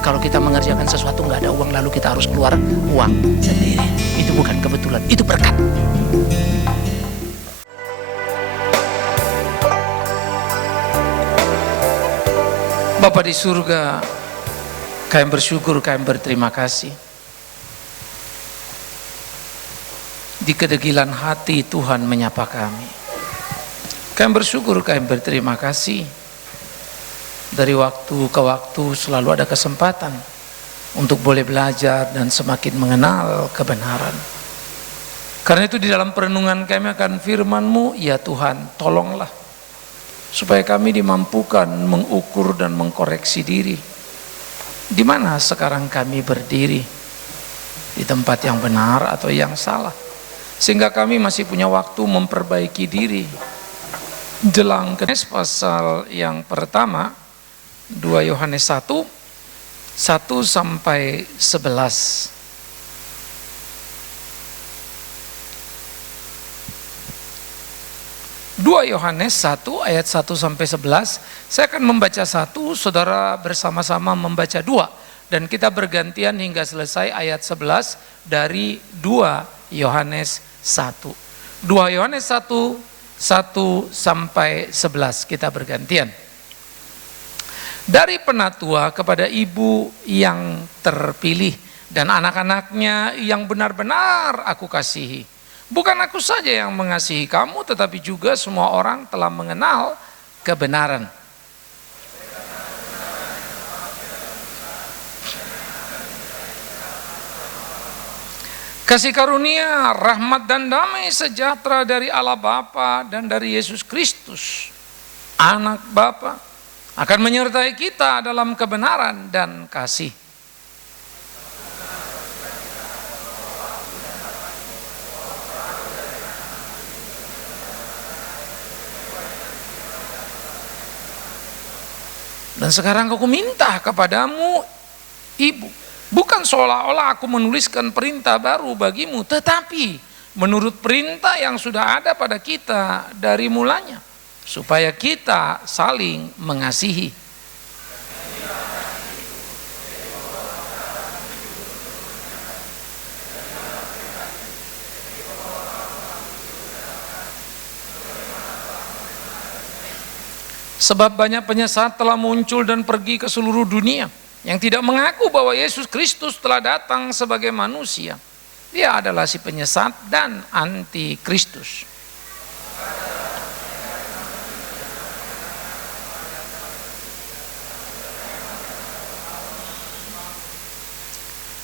Kalau kita mengerjakan sesuatu nggak ada uang, lalu kita harus keluar uang sendiri. Itu bukan kebetulan, itu berkat. Bapa di surga, kami bersyukur, kami berterima kasih. Di kedegilan hati Tuhan menyapa kami. Kami bersyukur, kami berterima kasih. Dari waktu ke waktu selalu ada kesempatan untuk boleh belajar dan semakin mengenal kebenaran. Karena itu di dalam perenungan kami akan firman-Mu, ya Tuhan, tolonglah supaya kami dimampukan mengukur dan mengkoreksi diri. Di mana sekarang kami berdiri? Di tempat yang benar atau yang salah? Sehingga kami masih punya waktu memperbaiki diri. Jelang ke pasal yang pertama, 2 Yohanes 1, 1 sampai 11. Dua Yohanes 1 ayat 1 sampai 11. Saya akan membaca 1, saudara bersama-sama membaca 2, dan kita bergantian hingga selesai ayat 11 dari 2 Yohanes 1. 2 Yohanes 1, 1 sampai 11 kita bergantian. Dari penatua kepada ibu yang terpilih dan anak-anaknya yang benar-benar aku kasihi. Bukan aku saja yang mengasihi kamu, tetapi juga semua orang telah mengenal kebenaran. Kasih karunia, rahmat dan damai sejahtera dari Allah Bapa dan dari Yesus Kristus, Anak Bapa, akan menyertai kita dalam kebenaran dan kasih. Dan sekarang aku minta kepadamu, Ibu, bukan seolah-olah aku menuliskan perintah baru bagimu, tetapi menurut perintah yang sudah ada pada kita dari mulanya, supaya kita saling mengasihi. Sebab banyak penyesat telah muncul dan pergi ke seluruh dunia yang tidak mengaku bahwa Yesus Kristus telah datang sebagai manusia. Dia adalah si penyesat dan anti Kristus.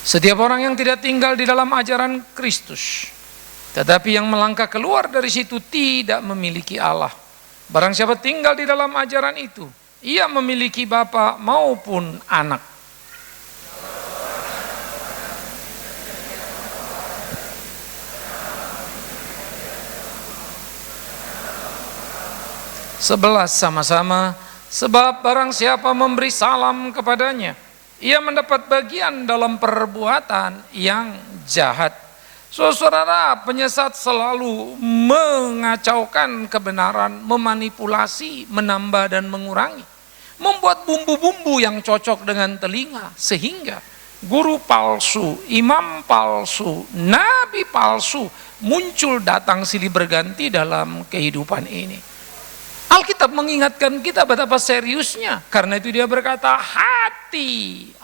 Setiap orang yang tidak tinggal di dalam ajaran Kristus, tetapi yang melangkah keluar dari situ tidak memiliki Allah. Barang siapa tinggal di dalam ajaran itu, ia memiliki bapa maupun anak. Sebelas sama-sama, sebab barang siapa memberi salam kepadanya, ia mendapat bagian dalam perbuatan yang jahat. Saudara, penyesat selalu mengacaukan kebenaran, memanipulasi, menambah dan mengurangi, membuat bumbu-bumbu yang cocok dengan telinga, sehingga guru palsu, imam palsu, nabi palsu muncul datang silih berganti dalam kehidupan ini. Alkitab mengingatkan kita betapa seriusnya, karena itu dia berkata, hati-hatilah.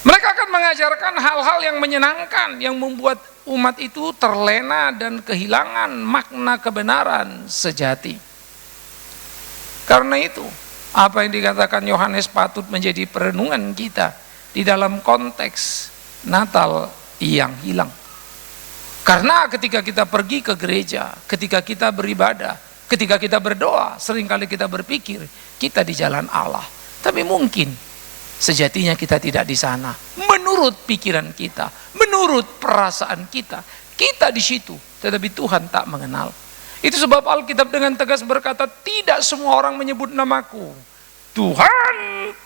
Mereka akan mengajarkan hal-hal yang menyenangkan, yang membuat umat itu terlena dan kehilangan makna kebenaran sejati. Karena itu, apa yang dikatakan Yohanes patut menjadi perenungan kita di dalam konteks Natal yang hilang. Karena ketika kita pergi ke gereja, ketika kita beribadah, ketika kita berdoa, seringkali kita berpikir kita di jalan Allah. Tapi mungkin sejatinya kita tidak di sana. Menurut pikiran kita, menurut perasaan kita, kita di situ, tetapi Tuhan tak mengenal. Itu sebab Alkitab dengan tegas berkata, tidak semua orang menyebut namaku, Tuhan,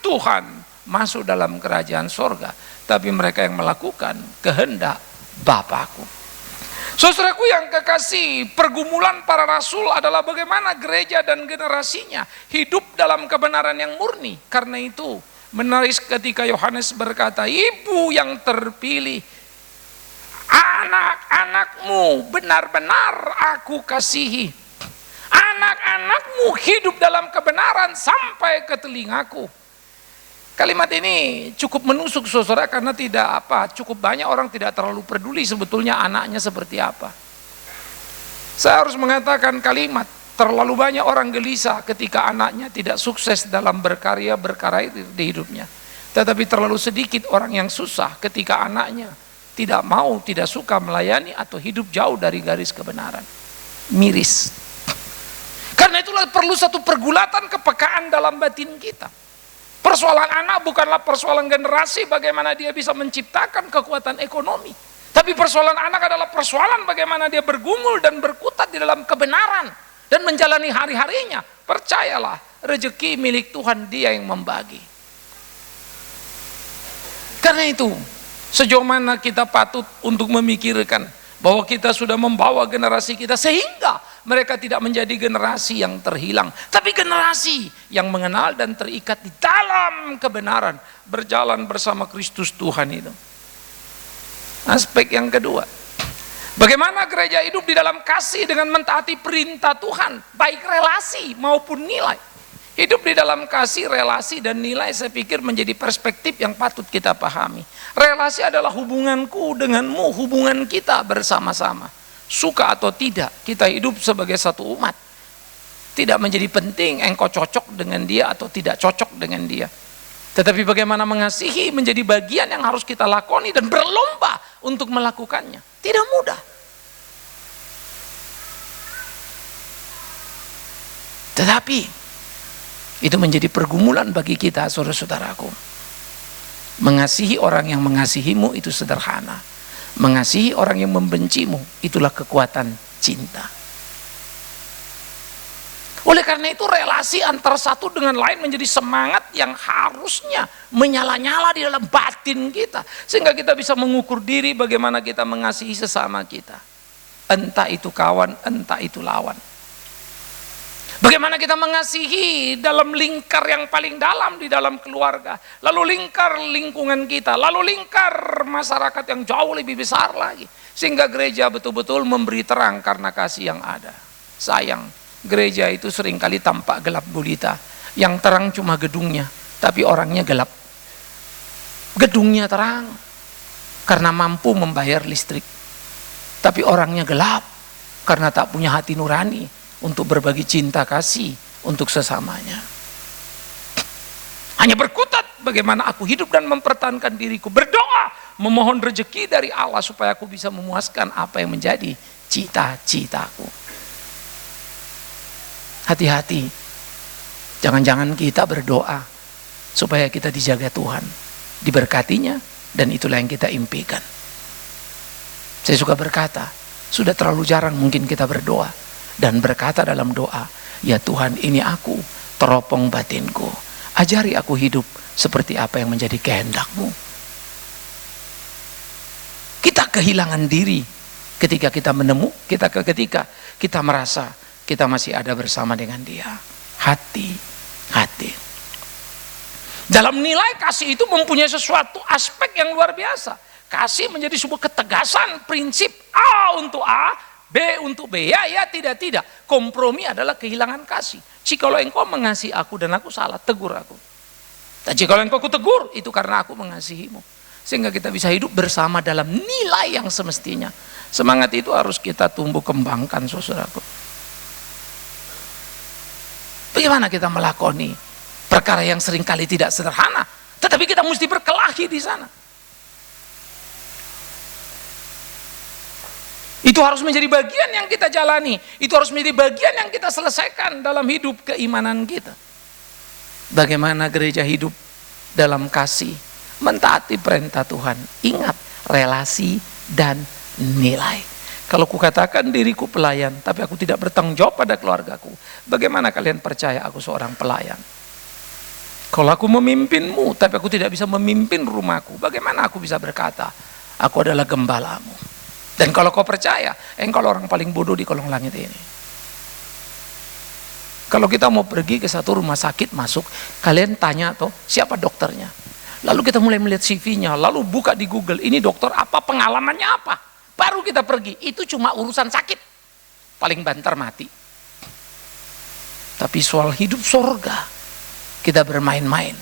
Tuhan, masuk dalam kerajaan sorga, tapi mereka yang melakukan kehendak Bapakku. Saudaraku yang kekasih, pergumulan para rasul adalah bagaimana gereja dan generasinya hidup dalam kebenaran yang murni. Karena itu menarik ketika Yohanes berkata, ibu yang terpilih, anak-anakmu benar-benar aku kasihi. Anak-anakmu hidup dalam kebenaran sampai ke telingaku. Kalimat ini cukup menusuk saudara karena cukup banyak orang tidak terlalu peduli sebetulnya anaknya seperti apa. Saya harus mengatakan kalimat, terlalu banyak orang gelisah ketika anaknya tidak sukses dalam berkarya di hidupnya. Tetapi terlalu sedikit orang yang susah ketika anaknya tidak mau, tidak suka melayani atau hidup jauh dari garis kebenaran. Miris. Karena itulah perlu satu pergulatan kepekaan dalam batin kita. Persoalan anak bukanlah persoalan generasi bagaimana dia bisa menciptakan kekuatan ekonomi. Tapi persoalan anak adalah persoalan bagaimana dia bergumul dan berkutat di dalam kebenaran. Dan menjalani hari-harinya. Percayalah, rezeki milik Tuhan, Dia yang membagi. Karena itu, sejauh mana kita patut untuk memikirkan bahwa kita sudah membawa generasi kita sehingga mereka tidak menjadi generasi yang terhilang, tapi generasi yang mengenal dan terikat di dalam kebenaran, berjalan bersama Kristus Tuhan itu. Aspek yang kedua, bagaimana gereja hidup di dalam kasih dengan mentaati perintah Tuhan, baik relasi maupun nilai. Hidup di dalam kasih, relasi dan nilai saya pikir menjadi perspektif yang patut kita pahami. Relasi adalah hubunganku denganmu, hubungan kita bersama-sama. Suka atau tidak, kita hidup sebagai satu umat. Tidak menjadi penting engkau cocok dengan dia atau tidak cocok dengan dia. Tetapi bagaimana mengasihi menjadi bagian yang harus kita lakoni dan berlomba untuk melakukannya. Tidak mudah. Tetapi itu menjadi pergumulan bagi kita, saudara-saudaraku. Mengasihi orang yang mengasihimu itu sederhana. Mengasihi orang yang membencimu, itulah kekuatan cinta. Oleh karena itu relasi antara satu dengan lain menjadi semangat yang harusnya menyala-nyala di dalam batin kita. Sehingga kita bisa mengukur diri bagaimana kita mengasihi sesama kita. Entah itu kawan, entah itu lawan. Bagaimana kita mengasihi dalam lingkar yang paling dalam di dalam keluarga, lalu lingkar lingkungan kita, lalu lingkar masyarakat yang jauh lebih besar lagi. Sehingga gereja betul-betul memberi terang karena kasih yang ada. Sayang, gereja itu seringkali tampak gelap gulita. Yang terang cuma gedungnya, tapi orangnya gelap. Gedungnya terang karena mampu membayar listrik, tapi orangnya gelap karena tak punya hati nurani untuk berbagi cinta kasih untuk sesamanya. Hanya berkutat bagaimana aku hidup dan mempertahankan diriku. Berdoa, memohon rezeki dari Allah supaya aku bisa memuaskan apa yang menjadi cita-citaku. Hati-hati, jangan-jangan kita berdoa supaya kita dijaga Tuhan, diberkatinya, dan itulah yang kita impikan. Saya suka berkata, sudah terlalu jarang mungkin kita berdoa dan berkata dalam doa, ya Tuhan, ini aku, teropong batinku, ajari aku hidup seperti apa yang menjadi kehendak-Mu. Kita kehilangan diri ketika kita ketika kita merasa kita masih ada bersama dengan Dia. Hati-hati. Dalam nilai kasih itu mempunyai sesuatu aspek yang luar biasa. Kasih menjadi sebuah ketegasan prinsip A untuk A, B untuk B, ya, tidak. Kompromi adalah kehilangan kasih. Jikalau engkau mengasihi aku dan aku salah, tegur aku. Dan jikalau engkau kutegur, itu karena aku mengasihimu. Sehingga kita bisa hidup bersama dalam nilai yang semestinya. Semangat itu harus kita tumbuh kembangkan, saudaraku. Bagaimana kita melakoni perkara yang seringkali tidak sederhana, tetapi kita mesti berkelahi di sana. Itu harus menjadi bagian yang kita jalani. Itu harus menjadi bagian yang kita selesaikan dalam hidup keimanan kita. Bagaimana gereja hidup dalam kasih, mentaati perintah Tuhan. Ingat, relasi dan nilai. Kalau kukatakan diriku pelayan, tapi aku tidak bertanggung jawab pada keluargaku, bagaimana kalian percaya aku seorang pelayan? Kalau aku memimpinmu, tapi aku tidak bisa memimpin rumahku, bagaimana aku bisa berkata, aku adalah gembalamu? Dan kalau kau percaya, engkau orang paling bodoh di kolong langit ini. Kalau kita mau pergi ke satu rumah sakit masuk, kalian tanya toh siapa dokternya. Lalu kita mulai melihat CV-nya, lalu buka di Google, ini dokter apa, pengalamannya apa. Baru kita pergi, itu cuma urusan sakit. Paling banter mati. Tapi soal hidup surga, kita bermain-main.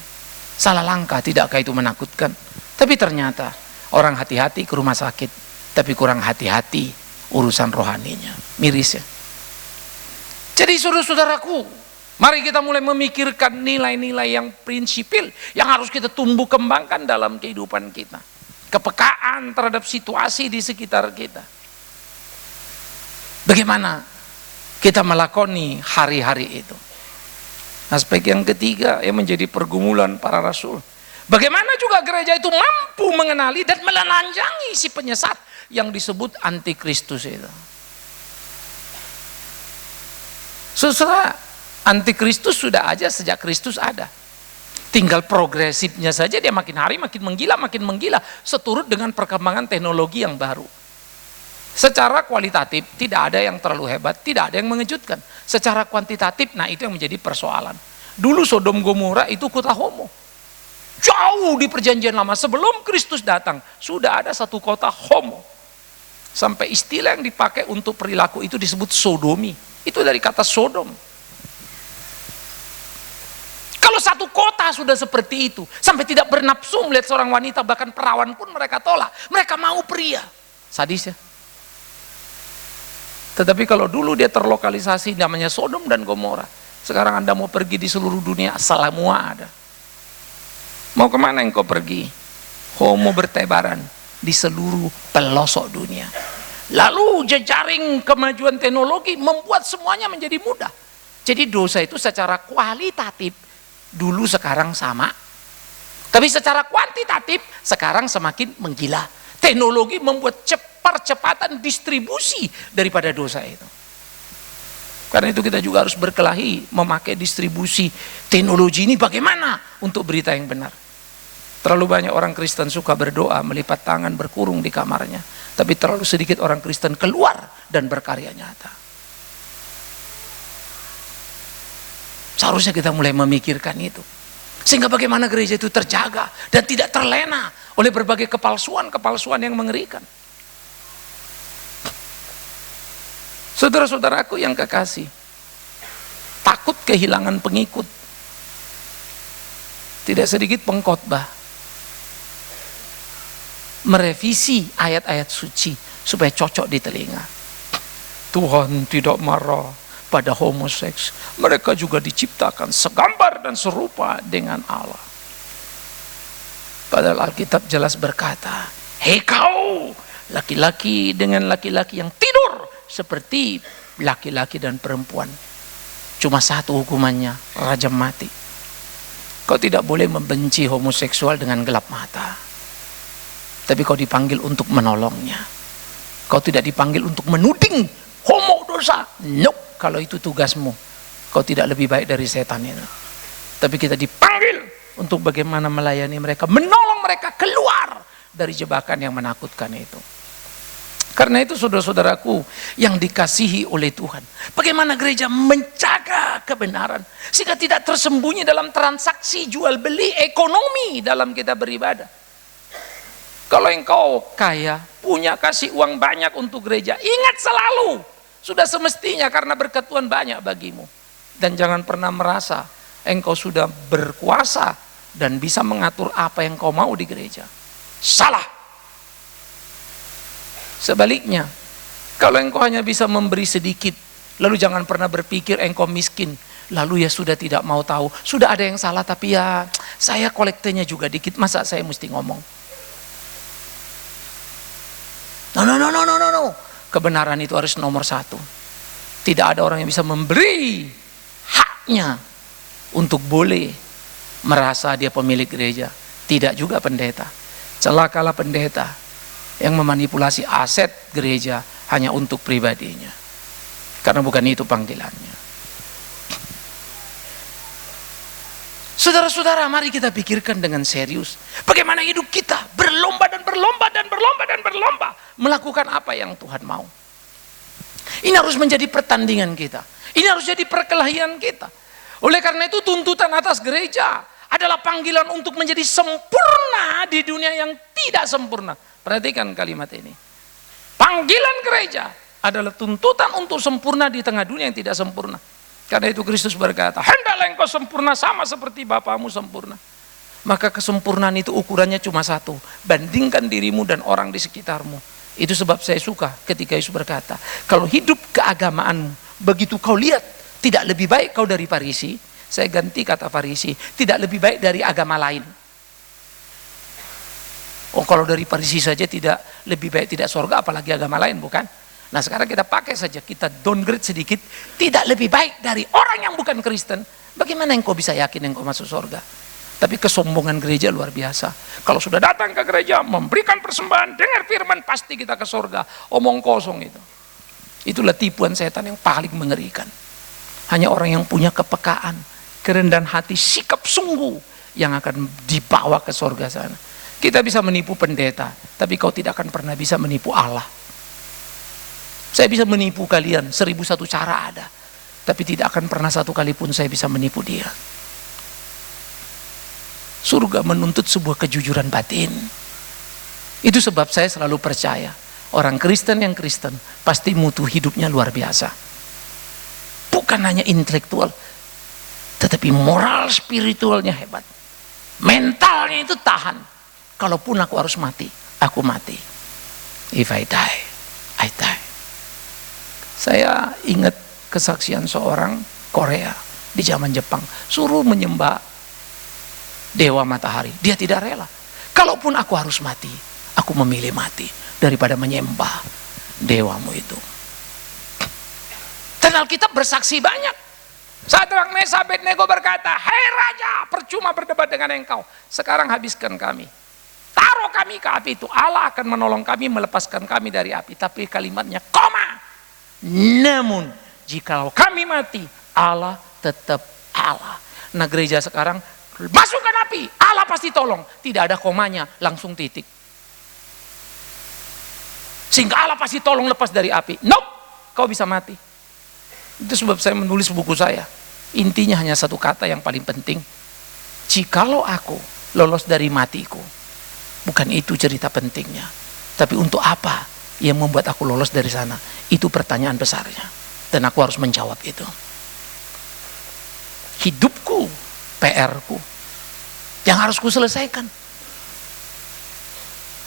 Salah langkah, tidakkah itu menakutkan? Tapi ternyata orang hati-hati ke rumah sakit, tapi kurang hati-hati urusan rohaninya. Miris ya. Jadi saudara-saudaraku, mari kita mulai memikirkan nilai-nilai yang prinsipil yang harus kita tumbuh kembangkan dalam kehidupan kita. Kepekaan terhadap situasi di sekitar kita. Bagaimana kita melakoni hari-hari itu? Aspek yang ketiga yang menjadi pergumulan para rasul. Bagaimana juga gereja itu mampu mengenali dan menelanjangi si penyesat yang disebut antikristus itu. Saudara, antikristus sudah aja sejak Kristus ada. Tinggal progresifnya saja dia makin hari makin menggila seturut dengan perkembangan teknologi yang baru. Secara kualitatif tidak ada yang terlalu hebat, tidak ada yang mengejutkan. Secara kuantitatif, nah itu yang menjadi persoalan. Dulu Sodom Gomora itu kota homo. Jauh di perjanjian lama sebelum Kristus datang sudah ada satu kota homo. Sampai istilah yang dipakai untuk perilaku itu disebut sodomi. Itu dari kata Sodom. Kalau satu kota sudah seperti itu, sampai tidak bernafsu melihat seorang wanita, bahkan perawan pun mereka tolak. Mereka mau pria. Sadis ya. Tetapi kalau dulu dia terlokalisasi namanya Sodom dan Gomora. Sekarang Anda mau pergi di seluruh dunia, semua ada. Mau kemana engkau pergi? Homo bertebaran di seluruh pelosok dunia. Lalu jejaring kemajuan teknologi membuat semuanya menjadi mudah. Jadi dosa itu secara kualitatif dulu sekarang sama. Tapi secara kuantitatif sekarang semakin menggila. Teknologi membuat percepatan distribusi daripada dosa itu. Karena itu kita juga harus berkelahi memakai distribusi teknologi ini bagaimana untuk berita yang benar. Terlalu banyak orang Kristen suka berdoa, melipat tangan, berkurung di kamarnya. Tapi terlalu sedikit orang Kristen keluar dan berkarya nyata. Seharusnya kita mulai memikirkan itu. Sehingga bagaimana gereja itu terjaga dan tidak terlena oleh berbagai kepalsuan yang mengerikan. Saudara-saudaraku yang kekasih, takut kehilangan pengikut. Tidak sedikit pengkhotbah merevisi ayat-ayat suci supaya cocok di telinga. Tuhan tidak marah pada homoseks. Mereka juga diciptakan segambar dan serupa dengan Allah. Padahal Alkitab jelas berkata, hei kau, laki-laki dengan laki-laki yang tidur seperti laki-laki dan perempuan. Cuma satu hukumannya, rajam mati. Kau tidak boleh membenci homoseksual dengan gelap mata. Tapi kau dipanggil untuk menolongnya. Kau tidak dipanggil untuk menuding homo dosa. Nope, kalau itu tugasmu. Kau tidak lebih baik dari setan itu. Tapi kita dipanggil untuk bagaimana melayani mereka, menolong mereka keluar dari jebakan yang menakutkan itu. Karena itu saudara-saudaraku yang dikasihi oleh Tuhan, bagaimana gereja menjaga kebenaran sehingga tidak tersembunyi dalam transaksi jual beli ekonomi dalam kita beribadah. Kalau engkau kaya, punya kasih uang banyak untuk gereja, ingat selalu sudah semestinya karena berkat Tuhan banyak bagimu. Dan jangan pernah merasa engkau sudah berkuasa dan bisa mengatur apa yang kau mau di gereja. Salah. Sebaliknya, kalau engkau hanya bisa memberi sedikit, lalu jangan pernah berpikir engkau miskin, lalu ya sudah tidak mau tahu, sudah ada yang salah tapi ya saya kolektenya juga dikit, masa saya mesti ngomong. No. Kebenaran itu harus nomor satu. Tidak ada orang yang bisa memberi haknya untuk boleh merasa dia pemilik gereja. Tidak juga pendeta. Celakalah pendeta yang memanipulasi aset gereja hanya untuk pribadinya. Karena bukan itu panggilannya. Saudara-saudara, mari kita pikirkan dengan serius. Bagaimana hidup kita berlomba dan berlomba dan berlomba dan berlomba melakukan apa yang Tuhan mau. Ini harus menjadi pertandingan kita. Ini harus jadi perkelahian kita. Oleh karena itu tuntutan atas gereja adalah panggilan untuk menjadi sempurna di dunia yang tidak sempurna. Perhatikan kalimat ini. Panggilan gereja adalah tuntutan untuk sempurna di tengah dunia yang tidak sempurna. Karena itu Kristus berkata, hendaklah engkau sempurna sama seperti Bapamu sempurna. Maka kesempurnaan itu ukurannya cuma satu. Bandingkan dirimu dan orang di sekitarmu. Itu sebab saya suka ketika Yesus berkata, kalau hidup keagamaanmu, begitu kau lihat tidak lebih baik kau dari Farisi, saya ganti kata Farisi, tidak lebih baik dari agama lain. Oh, kalau dari Farisi saja tidak lebih baik tidak surga, apalagi agama lain, bukan? Nah sekarang kita pakai saja, kita downgrade sedikit, tidak lebih baik dari orang yang bukan Kristen. Bagaimana engkau bisa yakin engkau masuk surga? Tapi kesombongan gereja luar biasa. Kalau sudah datang ke gereja, memberikan persembahan, dengar firman, pasti kita ke surga. Omong kosong itu. Itulah tipuan setan yang paling mengerikan. Hanya orang yang punya kepekaan, kerendahan hati, sikap sungguh yang akan dibawa ke surga sana. Kita bisa menipu pendeta, tapi kau tidak akan pernah bisa menipu Allah. Saya bisa menipu kalian, 1001 cara ada. Tapi tidak akan pernah satu kali pun saya bisa menipu dia. Surga menuntut sebuah kejujuran batin. Itu sebab saya selalu percaya, orang Kristen yang Kristen pasti mutu hidupnya luar biasa. Bukan hanya intelektual, tetapi moral spiritualnya hebat. Mentalnya itu tahan. Kalaupun aku harus mati, aku mati. If I die, I die. Saya ingat kesaksian seorang Korea di zaman Jepang, suruh menyembah dewa matahari, dia tidak rela. Kalaupun aku harus mati, aku memilih mati daripada menyembah dewamu itu. Dan Alkitab bersaksi banyak. Sadrak, Mesach, Abednego berkata, "Hei Raja, percuma berdebat dengan engkau. Sekarang habiskan kami. Taruh kami ke api itu. Allah akan menolong kami, melepaskan kami dari api." Tapi kalimatnya koma. Namun jikalau kami mati, Allah tetap Allah. Nah gereja sekarang, masukkan api, Allah pasti tolong. Tidak ada komanya, langsung titik. Sehingga Allah pasti tolong lepas dari api. Nope, kau bisa mati. Itu sebab saya menulis buku saya. Intinya hanya satu kata yang paling penting. Jikalau aku lolos dari matiku, bukan itu cerita pentingnya. Tapi untuk apa yang membuat aku lolos dari sana? Itu pertanyaan besarnya. Dan aku harus menjawab itu. Hidupku, PR-ku, yang harus ku selesaikan.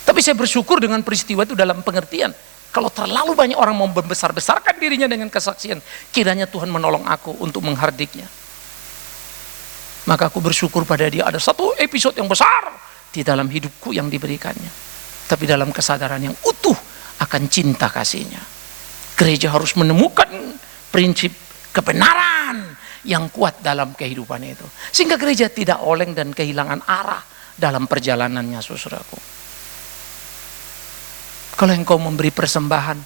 Tapi saya bersyukur dengan peristiwa itu dalam pengertian. Kalau terlalu banyak orang mau membesar-besarkan dirinya dengan kesaksian, kiranya Tuhan menolong aku untuk menghardiknya. Maka aku bersyukur pada dia ada satu episode yang besar di dalam hidupku yang diberikannya. Tapi dalam kesadaran yang utuh akan cinta kasihnya. Gereja harus menemukan prinsip kebenaran yang kuat dalam kehidupan itu. Sehingga gereja tidak oleng dan kehilangan arah dalam perjalanannya, saudaraku. Kalau engkau memberi persembahan,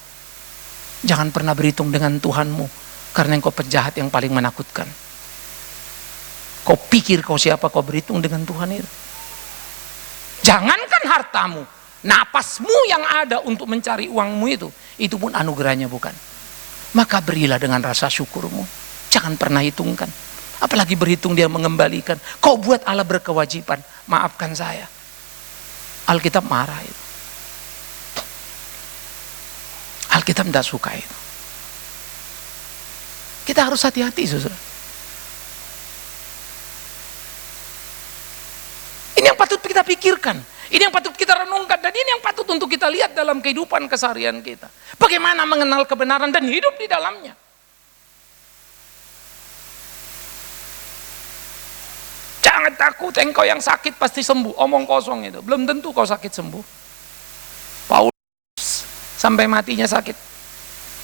jangan pernah berhitung dengan Tuhanmu. Karena engkau penjahat yang paling menakutkan. Kau pikir kau siapa, kau berhitung dengan Tuhan itu. Jangankan hartamu, napasmu yang ada untuk mencari uangmu itu pun anugerahnya bukan. Maka berilah dengan rasa syukurmu. Jangan pernah hitungkan. Apalagi berhitung dia mengembalikan. Kau buat Allah berkewajiban, maafkan saya. Alkitab marah itu. Alkitab tidak suka itu. Kita harus hati-hati, saudara. Ini yang patut kita pikirkan. Ini yang patut kita renungkan. Dan ini yang patut untuk kita lihat dalam kehidupan keseharian kita. Bagaimana mengenal kebenaran dan hidup di dalamnya. Jangan takut, engkau yang sakit pasti sembuh. Omong kosong itu. Belum tentu kau sakit sembuh. Paulus sampai matinya sakit.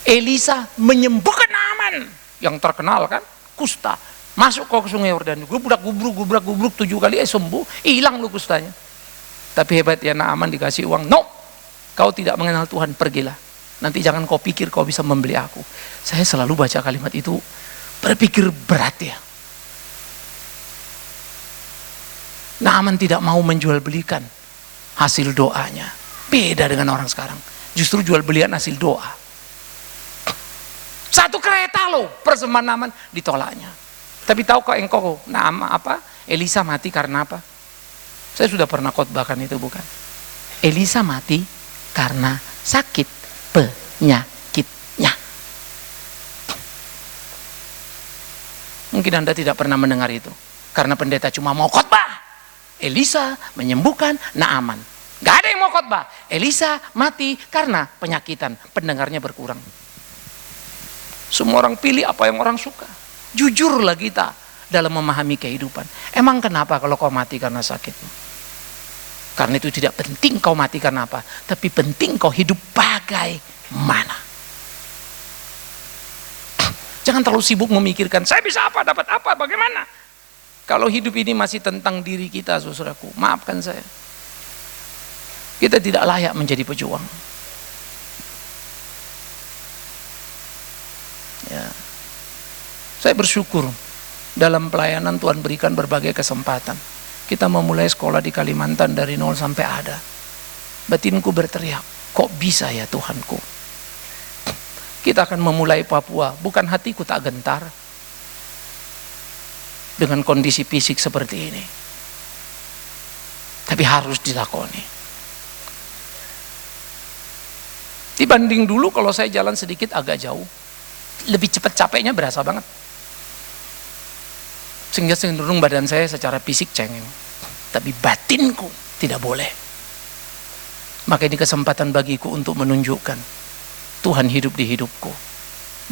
Elisa menyembuhkan Naaman yang terkenal kan, kusta. Masuk kau ke sungai Yordan, gubrak-gubruk 7 kali, sembuh, hilang lu kustanya. Tapi hebat ya, Naaman dikasih uang. No, kau tidak mengenal Tuhan, pergilah. Nanti jangan kau pikir kau bisa membeli aku. Saya selalu baca kalimat itu, berpikir berat ya. Naaman tidak mau menjual belikan hasil doanya. Beda dengan orang sekarang. Justru jual belian hasil doa. Satu kereta loh persembahan Naaman, ditolaknya. Tapi tahukah engkau Elisa mati karena apa? Saya sudah pernah khotbahkan itu, bukan? Elisa mati karena sakit penyakitnya. Mungkin Anda tidak pernah mendengar itu. Karena pendeta cuma mau khotbah. Elisa menyembuhkan Naaman. Gak ada yang mau khotbah. Elisa mati karena penyakitan. Pendengarnya berkurang. Semua orang pilih apa yang orang suka. Jujurlah kita dalam memahami kehidupan. Emang kenapa kalau kau mati karena sakitmu? Karena itu tidak penting kau mati karena apa. Tapi penting kau hidup bagaimana. Jangan terlalu sibuk memikirkan, saya bisa apa, dapat apa, bagaimana. Kalau hidup ini masih tentang diri kita, saudaraku, maafkan saya. Kita tidak layak menjadi pejuang. Ya. Saya bersyukur dalam pelayanan Tuhan berikan berbagai kesempatan. Kita memulai sekolah di Kalimantan dari nol sampai ada. Batinku berteriak, kok bisa ya Tuhanku? Kita akan memulai Papua, bukan hatiku tak gentar dengan kondisi fisik seperti ini. Tapi harus dilakoni. Dibanding dulu kalau saya jalan sedikit agak jauh, lebih cepat capeknya berasa banget. Sehingga cenderung badan saya secara fisik cengeng. Tapi batinku tidak boleh. Maka ini kesempatan bagiku untuk menunjukkan Tuhan hidup di hidupku.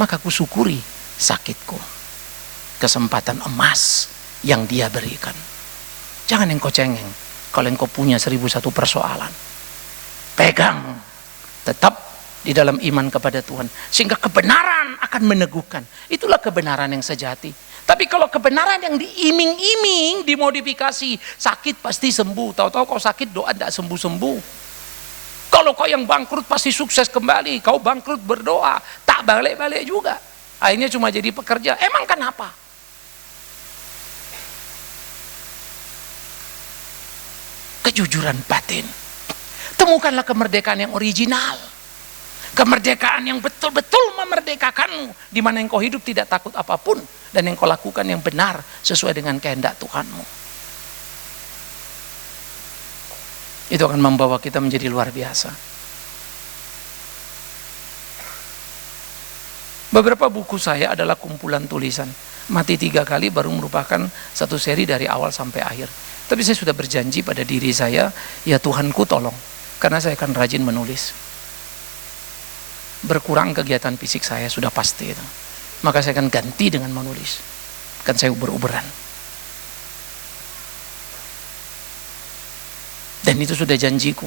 Maka aku syukuri sakitku. Kesempatan emas yang Dia berikan. Jangan engkau cengeng kalau engkau punya 1001 persoalan. Pegang tetap di dalam iman kepada Tuhan. Sehingga kebenaran akan meneguhkan. Itulah kebenaran yang sejati. Tapi kalau kebenaran yang diiming-iming, dimodifikasi, sakit pasti sembuh. Tahu-tahu kau sakit doa tidak sembuh-sembuh. Kalau kau yang bangkrut pasti sukses kembali. Kau bangkrut berdoa, tak balik-balik juga. Akhirnya cuma jadi pekerja. Emang kenapa? Kejujuran batin. Temukanlah kemerdekaan yang original. Kemerdekaan yang betul-betul memerdekakanmu. Di mana engkau hidup tidak takut apapun. Dan engkau lakukan yang benar sesuai dengan kehendak Tuhanmu. Itu akan membawa kita menjadi luar biasa. Beberapa buku saya adalah kumpulan tulisan. Mati 3 kali baru merupakan satu seri dari awal sampai akhir. Tapi saya sudah berjanji pada diri saya, ya Tuhanku tolong. Karena saya akan rajin menulis. Berkurang kegiatan fisik saya sudah pasti itu. Maka saya akan ganti dengan menulis. Kan saya uber-uberan. Dan itu sudah janjiku.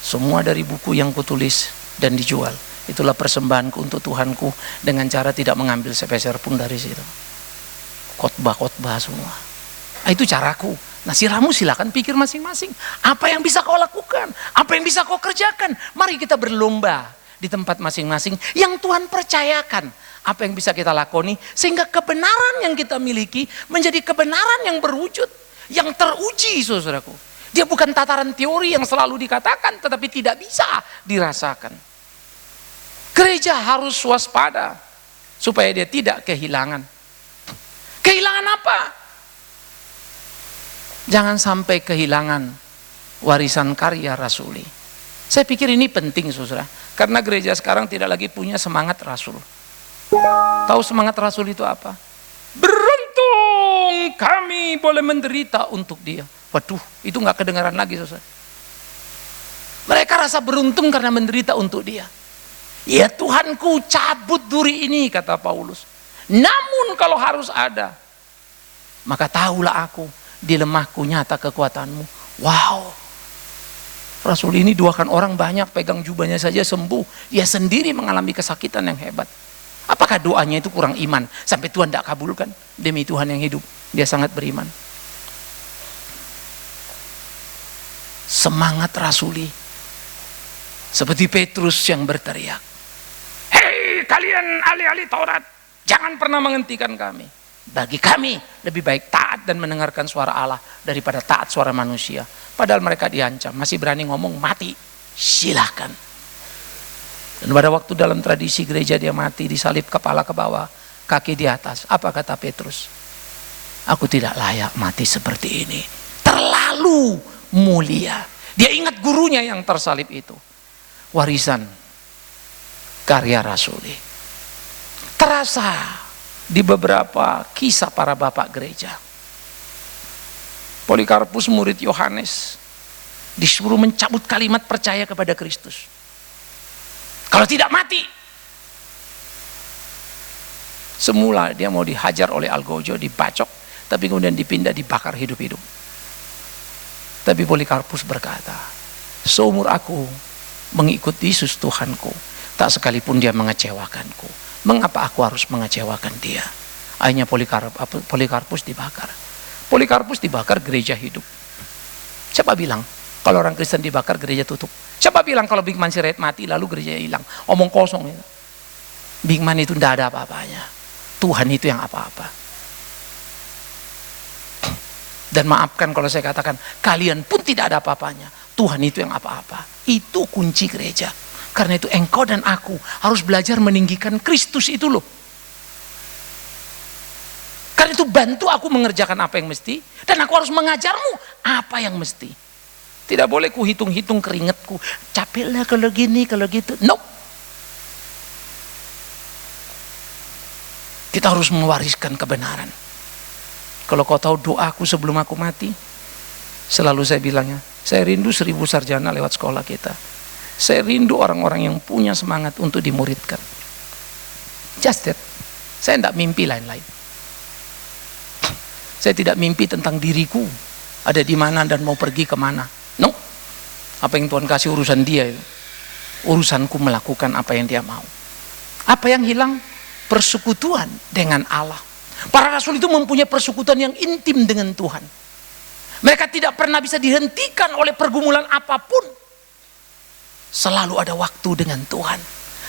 Semua dari buku yang kutulis dan dijual, itulah persembahanku untuk Tuhanku dengan cara tidak mengambil sepeser pun dari situ. Khotbah-khotbah semua. Itu caraku. Nah, siramu silakan pikir masing-masing. Apa yang bisa kau lakukan? Apa yang bisa kau kerjakan? Mari kita berlomba di tempat masing-masing yang Tuhan percayakan. Apa yang bisa kita lakoni sehingga kebenaran yang kita miliki menjadi kebenaran yang berwujud, yang teruji, saudaraku. Dia bukan tataran teori yang selalu dikatakan tetapi tidak bisa dirasakan. Gereja harus waspada supaya dia tidak kehilangan. Kehilangan apa? Jangan sampai kehilangan warisan karya rasuli. Saya pikir ini penting, saudara, karena gereja sekarang tidak lagi punya semangat rasul. Tahu semangat rasul itu apa? Beruntung kami boleh menderita untuk dia. Waduh, itu nggak kedengaran lagi, saudara. Mereka rasa beruntung karena menderita untuk dia. Ya Tuhanku, cabut duri ini, kata Paulus. Namun kalau harus ada, maka tahulah aku, di lemahku nyata kekuatanmu. Wow, Rasul ini doakan orang banyak, pegang jubahnya saja sembuh. Dia sendiri mengalami kesakitan yang hebat. Apakah doanya itu kurang iman sampai Tuhan tidak kabulkan? Demi Tuhan yang hidup, dia sangat beriman. Semangat rasuli, seperti Petrus yang berteriak, hei kalian ahli-ahli Taurat, jangan pernah menghentikan kami. Bagi kami lebih baik taat dan mendengarkan suara Allah daripada taat suara manusia. Padahal mereka diancam, masih berani ngomong mati, silahkan. Dan pada waktu dalam tradisi gereja dia mati, disalib kepala ke bawah, kaki di atas. Apa kata Petrus? Aku tidak layak mati seperti ini. Terlalu mulia. Dia ingat gurunya yang tersalib itu. Warisan karya rasuli. Terasa di beberapa kisah para bapak gereja. Polikarpus murid Yohanes disuruh mencabut kalimat percaya kepada Kristus. Kalau tidak mati. Semula dia mau dihajar oleh Algojo, dibacok, tapi kemudian dipindah dibakar hidup-hidup. Tapi Polikarpus berkata, seumur aku mengikut Yesus Tuhanku, tak sekalipun dia mengecewakanku. Mengapa aku harus mengecewakan dia? Akhirnya Polikarpus dibakar. Polikarpus dibakar, gereja hidup. Siapa bilang kalau orang Kristen dibakar gereja tutup? Siapa bilang kalau Big Man Sirait mati lalu gereja hilang? Omong kosong itu. Big Man itu tidak ada apa-apanya. Tuhan itu yang apa-apa. Dan maafkan kalau saya katakan kalian pun tidak ada apa-apanya. Tuhan itu yang apa-apa. Itu kunci gereja. Karena itu engkau dan aku harus belajar meninggikan Kristus itu loh. Karena itu bantu aku mengerjakan apa yang mesti. Dan aku harus mengajarmu apa yang mesti. Tidak boleh ku hitung-hitung keringatku. Capek lah kalau gini, kalau gitu. No. Kita harus mewariskan kebenaran. Kalau kau tahu doaku sebelum aku mati. Selalu saya bilangnya. Saya rindu 1000 sarjana lewat sekolah kita. Saya rindu orang-orang yang punya semangat untuk dimuridkan. Just that. Saya tidak mimpi lain-lain. Saya tidak mimpi tentang diriku. Ada di mana dan mau pergi kemana. No. Apa yang Tuhan kasih urusan dia. Urusanku melakukan apa yang dia mau. Apa yang hilang? Persekutuan dengan Allah. Para rasul itu mempunyai persekutuan yang intim dengan Tuhan. Mereka tidak pernah bisa dihentikan oleh pergumulan apapun. Selalu ada waktu dengan Tuhan.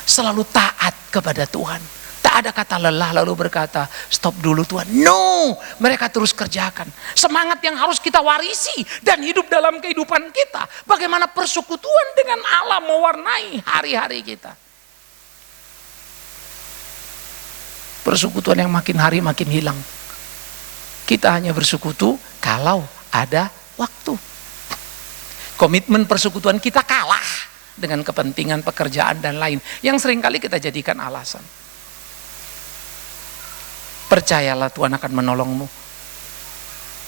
Selalu taat kepada Tuhan. Tak ada kata lelah lalu berkata, stop dulu Tuhan. No, mereka terus kerjakan. Semangat yang harus kita warisi dan hidup dalam kehidupan kita. Bagaimana persekutuan dengan Allah mewarnai hari-hari kita. Persekutuan yang makin hari makin hilang. Kita hanya bersekutu kalau ada waktu. Komitmen persekutuan kita kalah dengan kepentingan pekerjaan dan lain yang seringkali kita jadikan alasan. Percayalah Tuhan akan menolongmu.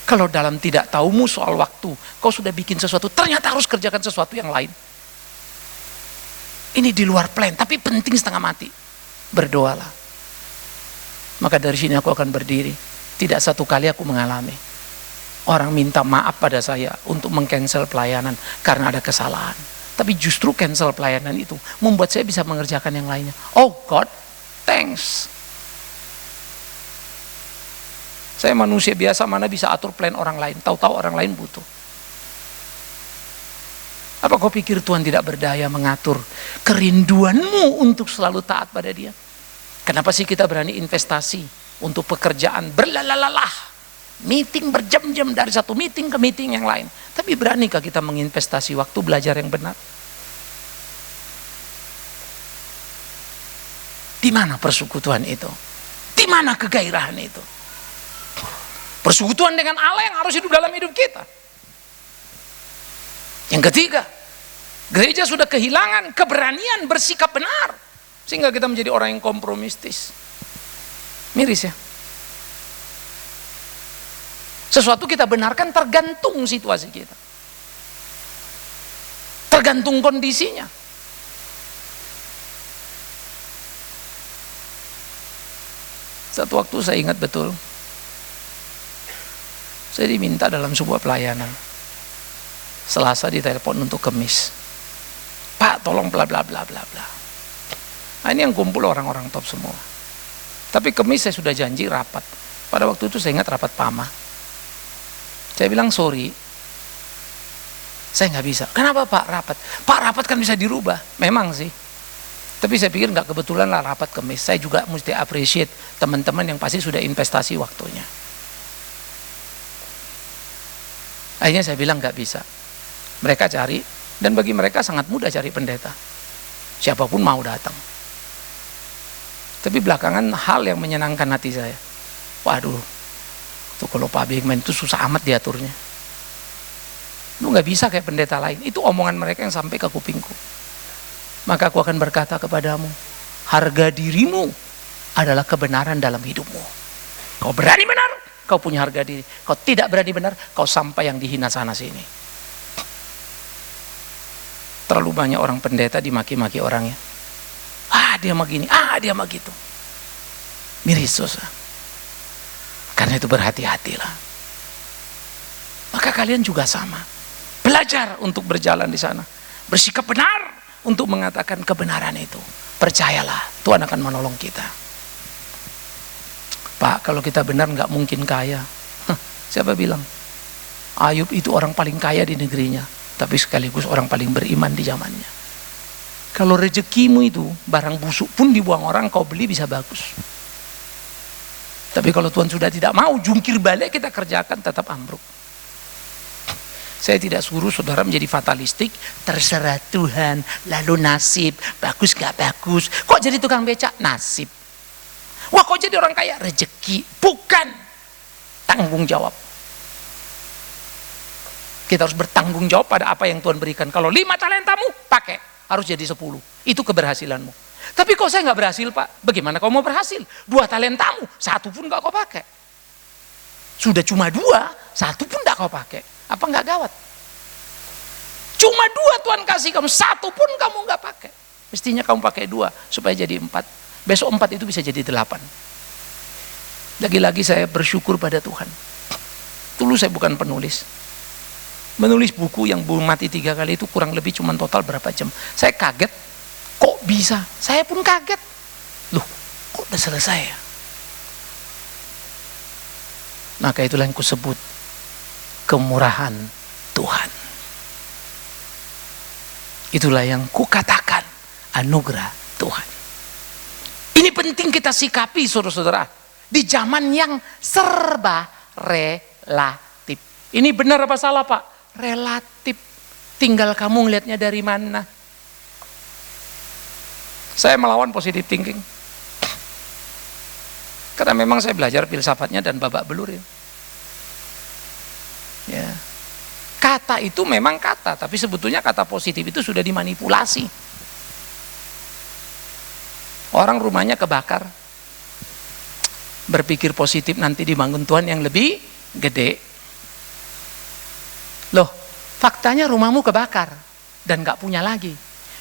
Kalau dalam tidak tahumu soal waktu, kau sudah bikin sesuatu, ternyata harus kerjakan sesuatu yang lain. Ini di luar plan, tapi penting setengah mati. Berdoalah. Maka dari sini aku akan berdiri. Tidak satu kali aku mengalami orang minta maaf pada saya untuk meng-cancel pelayanan karena ada kesalahan. Tapi justru cancel pelayanan itu membuat saya bisa mengerjakan yang lainnya. Oh God, thanks. Saya manusia biasa, mana bisa atur plan orang lain. Tahu-tahu orang lain butuh. Apa kau pikir Tuhan tidak berdaya mengatur kerinduanmu untuk selalu taat pada Dia? Kenapa sih kita berani investasi untuk pekerjaan berlalah-lalah? Meeting berjam-jam dari satu meeting ke meeting yang lain. Tapi beranikah kita menginvestasi waktu belajar yang benar? Di mana persekutuan itu? Di mana kegairahan itu? Persekutuan dengan Allah yang harus hidup dalam hidup kita. Yang ketiga, gereja sudah kehilangan keberanian bersikap benar. Sehingga kita menjadi orang yang kompromistis. Miris ya. Sesuatu kita benarkan tergantung situasi kita. Tergantung kondisinya. Satu waktu saya ingat betul. Saya diminta dalam sebuah pelayanan. Selasa ditelepon untuk Kemis. Pak tolong bla bla bla bla bla. Nah, ini yang kumpul orang-orang top semua. Tapi Kemis saya sudah janji rapat. Pada waktu itu saya ingat rapat PAMA. Saya bilang sorry, saya nggak bisa. Kenapa Pak rapat? Pak rapat kan bisa dirubah. Memang sih. Tapi saya pikir nggak kebetulan lah rapat Kemis. Saya juga mesti appreciate teman-teman yang pasti sudah investasi waktunya. Akhirnya saya bilang nggak bisa. Mereka cari, dan bagi mereka sangat mudah cari pendeta. Siapapun mau datang. Tapi belakangan hal yang menyenangkan hati saya. Waduh, tuh kalau Pak Bigman itu susah amat diaturnya. Lu nggak bisa kayak pendeta lain. Itu omongan mereka yang sampai ke kupingku. Maka aku akan berkata kepadamu, harga dirimu adalah kebenaran dalam hidupmu. Kau berani benar, kau punya harga diri. Kau tidak berani benar, kau sampai yang dihina sana sini. Terlalu banyak orang pendeta dimaki-maki orangnya. Dia mah gini, dia mah gitu. Miris, susah. Karena itu berhati-hatilah. Maka kalian juga sama. Belajar untuk berjalan di sana. Bersikap benar untuk mengatakan kebenaran itu. Percayalah, Tuhan akan menolong kita. Pak, kalau kita benar nggak mungkin kaya. Siapa bilang? Ayub itu orang paling kaya di negerinya, tapi sekaligus orang paling beriman di zamannya. Kalau rezekimu itu barang busuk pun dibuang orang, kau beli bisa bagus. Tapi kalau Tuhan sudah tidak mau, jungkir balik kita kerjakan, tetap ambruk. Saya tidak suruh saudara menjadi fatalistik, terserah Tuhan, lalu nasib, bagus gak bagus. Kok jadi tukang becak? Nasib. Wah, kok jadi orang kaya? Rezeki. Bukan. Tanggung jawab. Kita harus bertanggung jawab pada apa yang Tuhan berikan. Kalau 5 talentamu, pakai. Harus jadi 10. Itu keberhasilanmu. Tapi kok saya nggak berhasil, Pak? Bagaimana kau mau berhasil? 2 talentamu, 1 pun nggak kau pakai. Sudah cuma 2, 1 pun nggak kau pakai. Apa nggak gawat? Cuma 2 Tuhan kasih kamu, 1 pun kamu nggak pakai. Mestinya kamu pakai 2 supaya jadi 4. Besok 4 itu bisa jadi 8. Lagi-lagi saya bersyukur pada Tuhan. Dulu saya bukan penulis. Menulis buku yang belum mati 3 kali itu kurang lebih cuma total berapa jam. Saya kaget, kok bisa? Saya pun kaget. Loh, kok udah selesai ya? Maka itulah yang kusebut kemurahan Tuhan. Itulah yang kukatakan anugerah Tuhan. Ini penting kita sikapi saudara-saudara. Di zaman yang serba relatif. Ini benar apa salah, Pak? Relatif. Tinggal kamu ngelihatnya dari mana. Saya melawan positive thinking. Karena memang saya belajar filsafatnya dan babak belur ya. Ya. Kata itu memang kata, tapi sebetulnya kata positif itu sudah dimanipulasi. Orang rumahnya kebakar. Berpikir positif nanti dibangun Tuhan yang lebih gede. Loh, faktanya rumahmu kebakar dan gak punya lagi.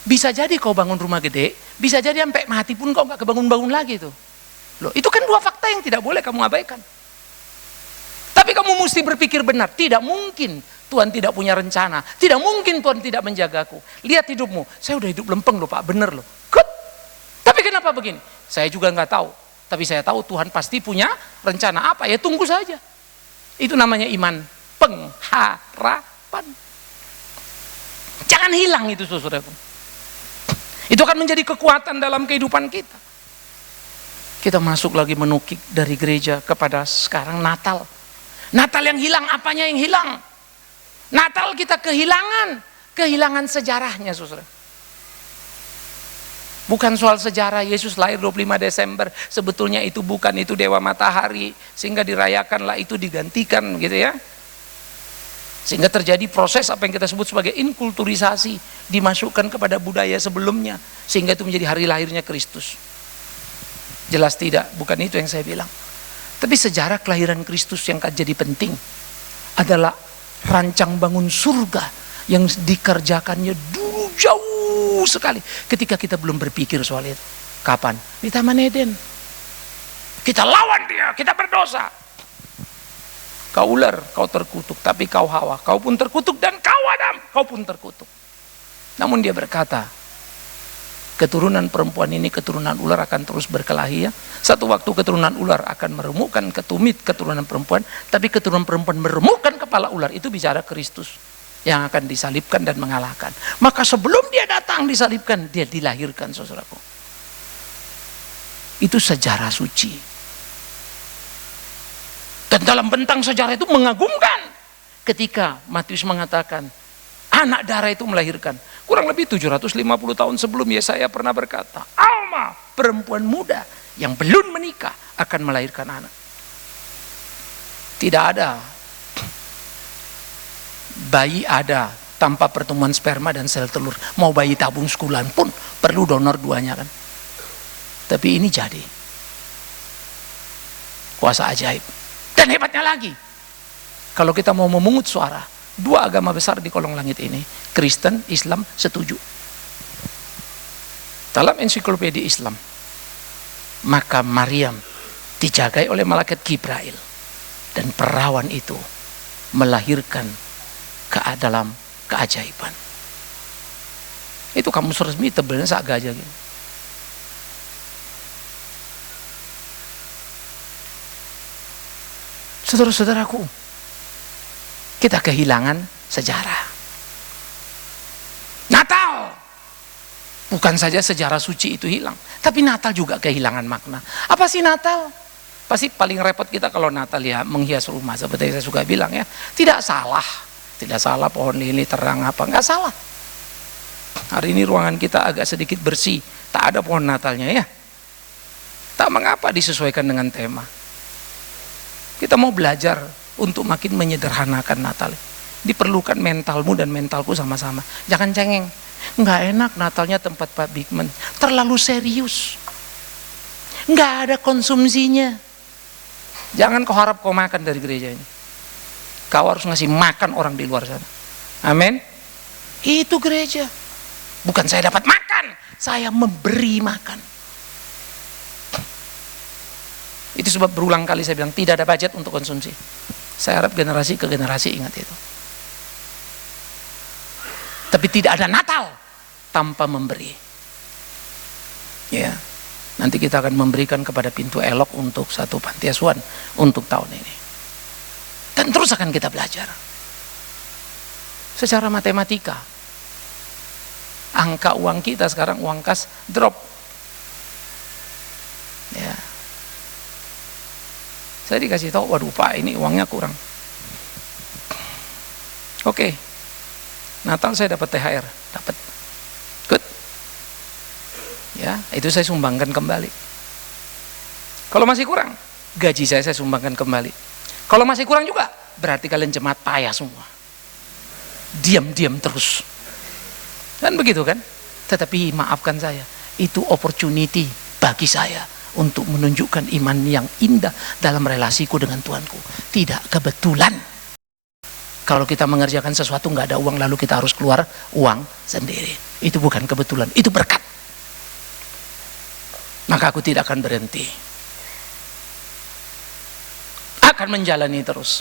Bisa jadi kau bangun rumah gede, bisa jadi sampai mati pun kau gak kebangun-bangun lagi tuh. Loh, itu kan 2 fakta yang tidak boleh kamu abaikan. Tapi kamu mesti berpikir benar, tidak mungkin Tuhan tidak punya rencana, tidak mungkin Tuhan tidak menjagaku. Lihat hidupmu, saya udah hidup lempeng loh Pak, bener loh. Good. Tapi kenapa begini? Saya juga nggak tahu, tapi saya tahu Tuhan pasti punya rencana apa, ya tunggu saja. Itu namanya iman pengharapan. Jangan hilang itu saudaraku. Itu akan menjadi kekuatan dalam kehidupan kita. Kita masuk lagi menukik dari gereja kepada sekarang Natal. Natal yang hilang, apanya yang hilang? Natal kita kehilangan sejarahnya saudara. Bukan soal sejarah Yesus lahir 25 Desember, sebetulnya itu bukan, itu dewa matahari, sehingga dirayakanlah itu digantikan gitu ya. Sehingga terjadi proses apa yang kita sebut sebagai inkulturisasi, dimasukkan kepada budaya sebelumnya, sehingga itu menjadi hari lahirnya Kristus. Jelas tidak, bukan itu yang saya bilang. Tapi sejarah kelahiran Kristus yang akan jadi penting adalah rancang bangun surga yang dikerjakannya dulu jauh sekali. Ketika kita belum berpikir soal itu. Kapan? Di Taman Eden. Kita lawan dia, kita berdosa. Kau ular, kau terkutuk, tapi kau Hawa, kau pun terkutuk, dan kau Adam, kau pun terkutuk. Namun dia berkata, keturunan perempuan ini, keturunan ular akan terus berkelahi ya. Satu waktu keturunan ular akan meremukkan ketumit keturunan perempuan, tapi keturunan perempuan meremukkan kepala ular. Itu bicara Kristus. yang akan disalibkan dan mengalahkan. Maka sebelum dia datang disalibkan, dia dilahirkan, saudaraku. Itu sejarah suci. Dan dalam bentang sejarah itu mengagumkan. Ketika Matius mengatakan, anak darah itu melahirkan. Kurang lebih 750 tahun sebelum Yesaya pernah berkata, Alma, perempuan muda yang belum menikah akan melahirkan anak. Tidak ada bayi ada tanpa pertemuan sperma dan sel telur. Mau bayi tabung sekulan pun perlu donor duanya kan. Tapi ini jadi kuasa ajaib. Dan hebatnya lagi, kalau kita mau memungut suara, dua agama besar di kolong langit ini, Kristen, Islam setuju. Dalam ensiklopedia Islam, maka Maryam dijagai oleh malaikat Gibrail, dan perawan itu melahirkan ke dalam keajaiban. Itu kamus resmi tebelnya sak gajah gitu. Saudara-saudaraku, kita kehilangan sejarah. Natal bukan saja sejarah suci itu hilang, tapi Natal juga kehilangan makna. Apa sih Natal? Pasti paling repot kita kalau Natal ya menghias rumah, seperti saya suka bilang ya. Tidak salah pohon lili terang apa, nggak salah. Hari ini ruangan kita agak sedikit bersih, tak ada pohon Natalnya ya. Tak mengapa disesuaikan dengan tema. Kita mau belajar untuk makin menyederhanakan Natal. Diperlukan mentalmu dan mentalku sama-sama. Jangan cengeng. Nggak enak Natalnya tempat Pak Bigman. Terlalu serius. Nggak ada konsumsinya. Jangan kau harap kau makan dari gereja ini. Kau harus ngasih makan orang di luar sana. Amin. Itu gereja. Bukan saya dapat makan, saya memberi makan. Itu sebab berulang kali saya bilang tidak ada budget untuk konsumsi. Saya harap generasi ke generasi ingat itu. Tapi tidak ada Natal tanpa memberi. Ya, nanti kita akan memberikan kepada Pintu Elok untuk satu panti asuhan untuk tahun ini. Dan terus akan kita belajar. Secara matematika, angka uang kita sekarang uang kas drop. Ya. Saya dikasih tahu, waduh Pak, ini uangnya kurang. Oke, Natal saya dapat THR, dapat. Good. Ya, itu saya sumbangkan kembali. Kalau masih kurang, gaji saya sumbangkan kembali. Kalau masih kurang juga, berarti kalian jemaat payah semua. Diam-diam terus. Kan begitu kan? Tetapi maafkan saya, itu opportunity bagi saya untuk menunjukkan iman yang indah dalam relasiku dengan Tuhanku. Tidak kebetulan. Kalau kita mengerjakan sesuatu nggak ada uang lalu kita harus keluar uang sendiri. Itu bukan kebetulan, itu berkat. Maka aku tidak akan berhenti. Akan menjalani terus.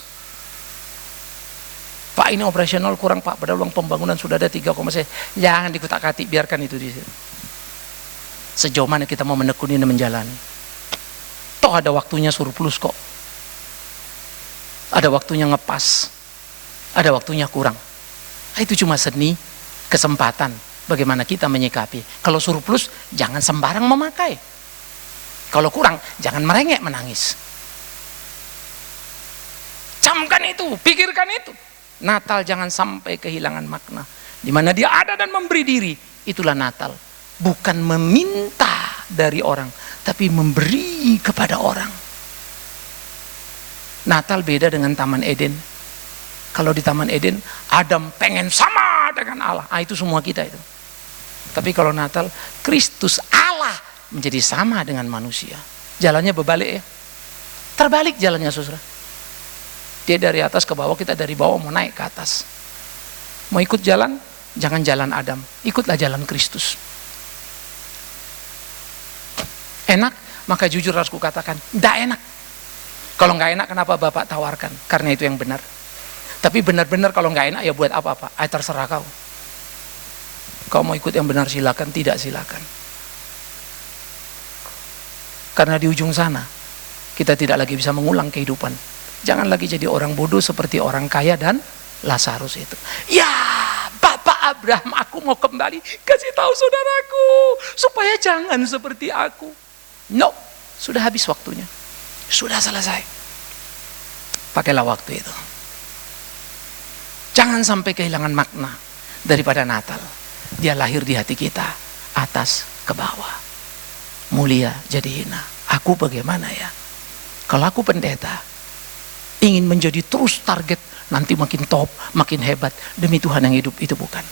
Pak, ini operasional kurang Pak, padahal uang pembangunan sudah ada 3,1. Jangan dikutak-katik, biarkan itu di situ. Sejauh mana kita mau menekuni dan menjalani. Toh ada waktunya surplus kok. Ada waktunya ngepas. Ada waktunya kurang. Itu cuma seni, kesempatan. Bagaimana kita menyikapi. Kalau surplus, jangan sembarang memakai. Kalau kurang, jangan merengek menangis. Camkan itu, pikirkan itu. Natal jangan sampai kehilangan makna. Di mana dia ada dan memberi diri. Itulah Natal. Bukan meminta dari orang, tapi memberi kepada orang. Natal beda dengan Taman Eden. Kalau di Taman Eden, Adam pengen sama dengan Allah. Itu semua kita itu. Tapi kalau Natal, Kristus Allah menjadi sama dengan manusia. Jalannya berbalik ya. Terbalik jalannya saudara. Dia dari atas ke bawah, kita dari bawah mau naik ke atas. Mau ikut jalan, jangan jalan Adam. Ikutlah jalan Kristus. Enak, maka jujur harus kukatakan, tidak enak. Kalau nggak enak, kenapa Bapak tawarkan? Karena itu yang benar. Tapi benar-benar kalau nggak enak, ya buat apa-apa. Terserah kau. Kau mau ikut yang benar silakan, tidak silakan. Karena di ujung sana, kita tidak lagi bisa mengulang kehidupan. Jangan lagi jadi orang bodoh seperti orang kaya dan Lazarus itu. Ya, Bapak Abraham, aku mau kembali. Kasih tahu saudaraku supaya jangan seperti aku. No, sudah habis waktunya. Sudah selesai. Pakailah waktu itu. Jangan sampai kehilangan makna daripada Natal. Dia lahir di hati kita, atas ke bawah. Mulia jadi hina. Aku bagaimana ya? Kalau aku pendeta, ingin menjadi terus target, nanti makin top, makin hebat, demi Tuhan yang hidup, itu bukan.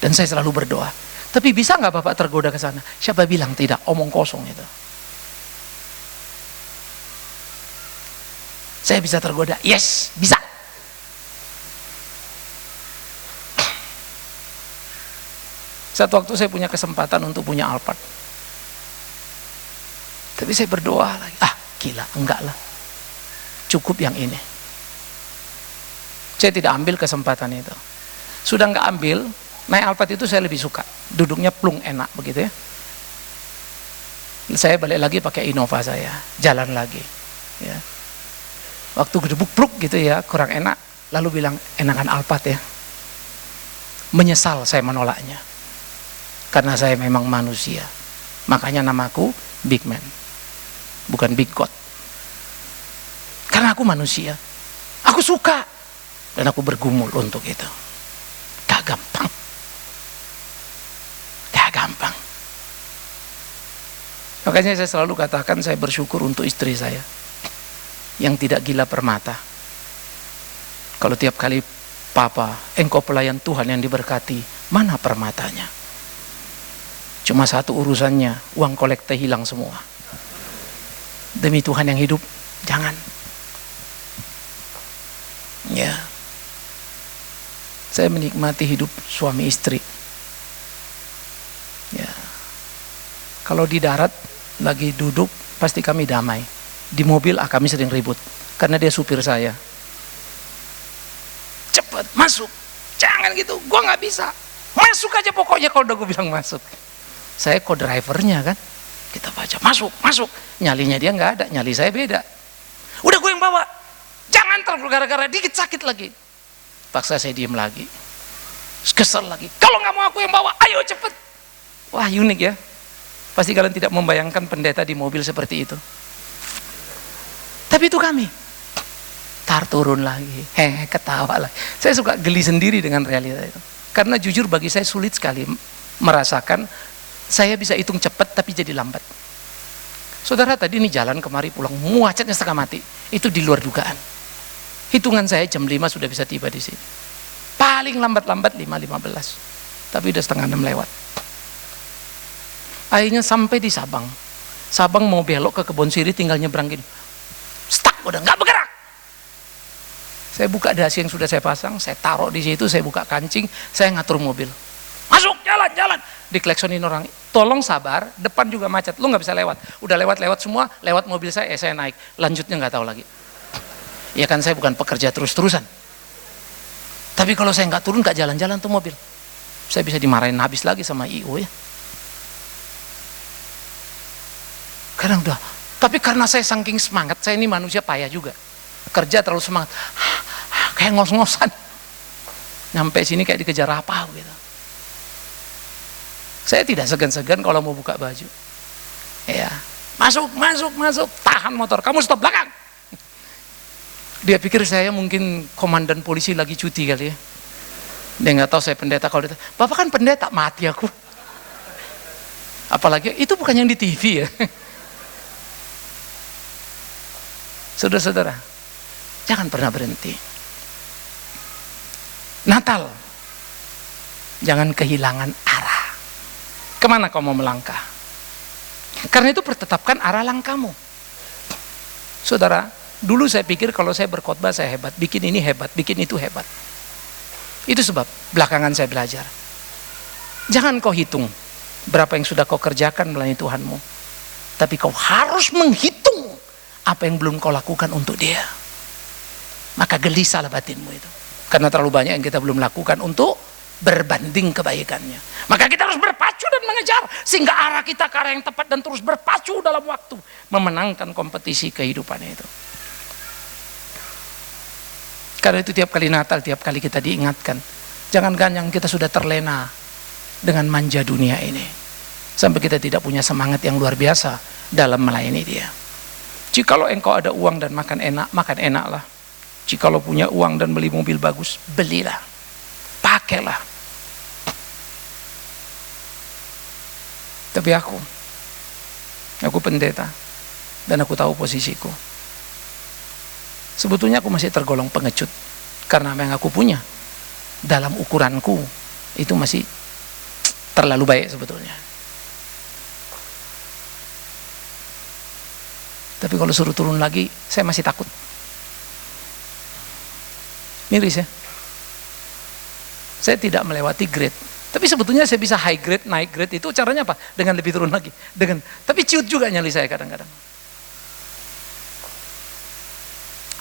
Dan saya selalu berdoa, tapi bisa nggak Bapak tergoda ke sana? Siapa bilang tidak? Omong kosong itu. Saya bisa tergoda, yes, bisa. Satu waktu saya punya kesempatan untuk punya Alphard. Tapi saya berdoa lagi, gila, enggak lah. Cukup yang ini. Saya tidak ambil kesempatan itu. Sudah enggak ambil, naik Alphard itu saya lebih suka. Duduknya plung, enak begitu ya. Saya balik lagi pakai Innova saya, jalan lagi. Ya. Waktu gedebuk-pluk gitu ya, kurang enak. Lalu bilang, enakan Alphard ya. Menyesal saya menolaknya. Karena saya memang manusia. Makanya namaku Big Man. Bukan Big God. Karena aku manusia. Aku suka. Dan aku bergumul untuk itu. Gak gampang. Gak gampang. Makanya saya selalu katakan saya bersyukur untuk istri saya. Yang tidak gila permata. Kalau tiap kali, Papa, engkau pelayan Tuhan yang diberkati, mana permatanya? Cuma satu urusannya, uang kolekte hilang semua. Demi Tuhan yang hidup, jangan. Ya. Saya menikmati hidup suami istri. Ya. Kalau di darat lagi duduk, pasti kami damai. Di mobil kami sering ribut karena dia supir saya. Cepat masuk, jangan gitu, gua nggak bisa. Masuk aja pokoknya kalau udah gue bilang masuk. Saya co-drivernya kan, kita baca masuk, masuk. Nyalinya dia nggak ada, nyali saya beda. Udah gue yang bawa, jangan terlalu gara-gara dikit sakit lagi. Paksa saya diem lagi, kesel lagi. Kalau nggak mau aku yang bawa, ayo cepet. Wah unik ya. Pasti kalian tidak membayangkan pendeta di mobil seperti itu. Tapi itu kami. Tar turun lagi, ketawa lagi. Saya suka geli sendiri dengan realita itu. Karena jujur bagi saya sulit sekali merasakan saya bisa hitung cepat tapi jadi lambat. Saudara tadi ini jalan kemari pulang, macetnya setengah mati. Itu di luar dugaan. Hitungan saya jam 5 sudah bisa tiba di sini. Paling lambat-lambat 5:15. Tapi udah setengah 6 lewat. Akhirnya sampai di Sabang. Sabang mau belok ke Kebon Siri tinggal nyebrang gini. Stuck, udah nggak bergerak. Saya buka dasi yang sudah saya pasang, saya taruh di situ, saya buka kancing, saya ngatur mobil. Masuk, jalan, jalan. Dikleksonin orang, tolong sabar, depan juga macet, lu nggak bisa lewat. Udah lewat semua, lewat mobil saya naik. Lanjutnya nggak tahu lagi. Ya kan saya bukan pekerja terus-terusan. Tapi kalau saya nggak turun, nggak jalan-jalan tuh mobil. Saya bisa dimarahin habis lagi sama IO ya. Kadang udah, tapi karena saya saking semangat, saya ini manusia payah juga. Kerja terlalu semangat, kayak ngos-ngosan. Nyampe sini kayak dikejar apa gitu. Saya tidak segan-segan kalau mau buka baju. Ya, masuk, tahan motor, kamu stop belakang. Dia pikir saya mungkin komandan polisi lagi cuti kali ya. Dia nggak tahu saya pendeta. Kalau dia, Bapak kan pendeta, mati aku. Apalagi itu bukan yang di TV ya. Saudara-saudara, jangan pernah berhenti. Natal, jangan kehilangan arah. Kemana kau mau melangkah? Karena itu pertetapkan arah langkahmu. Saudara, dulu saya pikir kalau saya berkhotbah saya hebat, bikin ini hebat, bikin itu hebat. Itu sebab belakangan saya belajar. Jangan kau hitung berapa yang sudah kau kerjakan melayani Tuhanmu. Tapi kau harus menghitung apa yang belum kau lakukan untuk Dia. Maka gelisahlah batinmu itu. Karena terlalu banyak yang kita belum lakukan untuk berbanding kebaikannya. Maka kita harus berpacu dan mengejar sehingga arah kita ke arah yang tepat dan terus berpacu dalam waktu memenangkan kompetisi kehidupan itu. Karena itu tiap kali Natal, tiap kali kita diingatkan, jangan-jangan kita sudah terlena dengan manja dunia ini, sampai kita tidak punya semangat yang luar biasa dalam melayani dia. Jikalau engkau ada uang dan makan enaklah. Jikalau punya uang dan beli mobil bagus, belilah, pakailah. Tapi aku pendeta, dan aku tahu posisiku. Sebetulnya aku masih tergolong pengecut, karena apa yang aku punya dalam ukuranku itu masih terlalu baik sebetulnya. Tapi kalau suruh turun lagi, saya masih takut. Miris ya. Saya tidak melewati grade. Tapi sebetulnya saya bisa high grade, naik grade itu caranya apa? Dengan lebih turun lagi. Tapi ciut juga nyali saya kadang-kadang.